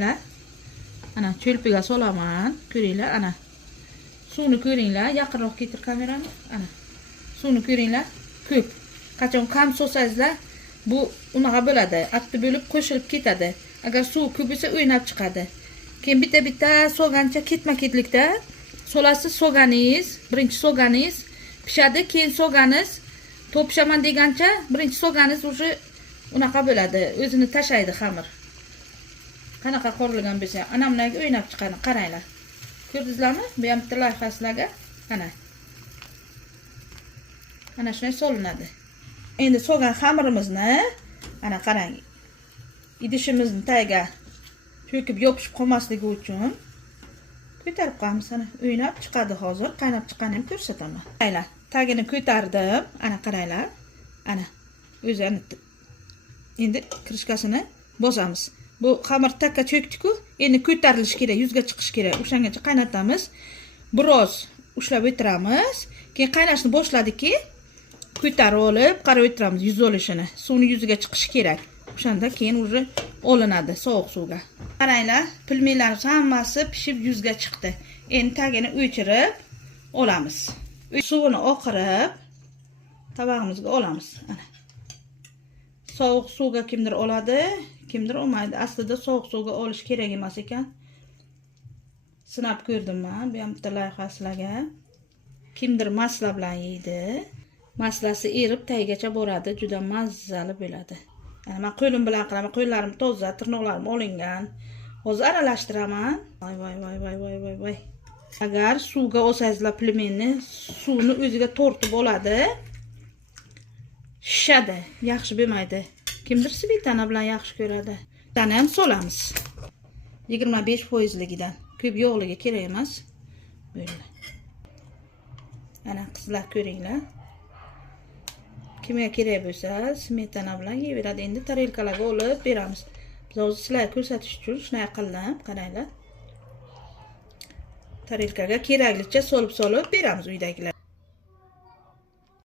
qaranglar. Ana cho'lpiga solaman. Ko'ringlar, ana. Suvni ko'ringlar, yaqinroq keltir kamerani. Ana. Suvni ko'ringlar, ko'p. Qachon kam solsangizlar, bu unaqa bo'ladi. Atti bo'lib qo'shilib ketadi. Agar suv ko'p bo'lsa, o'ynab chiqadi. Keyin bitta solgancha ketma-ketlikda solasiz solganingiz, birinchi solganingiz pishadi, keyin solganingiz to'pishaman degancha birinchi solganingiz уже unaqa bo'ladi. O'zini tashlaydi xamir. Qanaqa qo'rilgan bo'lsa, ana bunaqa o'ynab chiqadi, qaranglar. Ko'rdingizlarmi? Bu ham bitta lavha sizlarga. Ana. Ana shunday solinadi. Endi solgan xamirimizni ana qarang. Idishimizni tagiga cho'kib yopishib qolmasligi uchun ko'tarib qo'yamiz. Ana o'ynab chiqadi hozir. Qaynab chiqqanini ham ko'rsataman. Qaranglar, tagini ko'tardim. Ana qaranglar. Ana o'zi endi krishkasini bosamiz. Bu xamir takka cho'kdi-ku, endi ko'tarilish kerak, yuzga chiqish kerak. O'shangacha qaynatamiz. Biroz ushlab o'tiramiz. Keyin qaynashni boshladiki, ko'tarib olib, qarab o'tiramiz yuz olishini. Suvni yuziga chiqishi kerak. O'shanda keyin уже olinadi sovuq suvga. Qaranglar, pilmenlarimiz hammasi pishib yuzga chiqdi. Endi tagini o'chirib olamiz. Suvini oqirib tabog'imizga olamiz. Ana. Sovuq suvga kimdir oladi, kimdir olmaydi. Aslida sovuq suvga olish kerak emas ekan. Sinab ko'rdim men. Bu ham bitta lavha sizlarga. Kimdir masla bilan yeydi. Maslasi erib tagigacha boradi, juda mazali bo'ladi. Men qo'lim bilan qilaman. Qo'llarim toza, tirnoqlarim olingan. Hozir aralashtiraman. Voy. Agar suvga olsangizlar pilmenni, suvni o'ziga tortib oladi. Shishadi, yaxshi bo'lmaydi. Kimdir smetana bilan yaxshi ko'radi. Tani ham solamiz. 25%ligidan. Ko'p yog'ligi kerak emas. Böyle. Ana qizlar ko'ringlar. Kimga kerak bo'lsa, smetana bilan yeyaveradi. Endi tarelkalarga olib beramiz. Biz hozir sizlarga ko'rsatish uchun shunday qildim, qaranglar. Tarelkaga keraklicha solib beramiz uydagilar.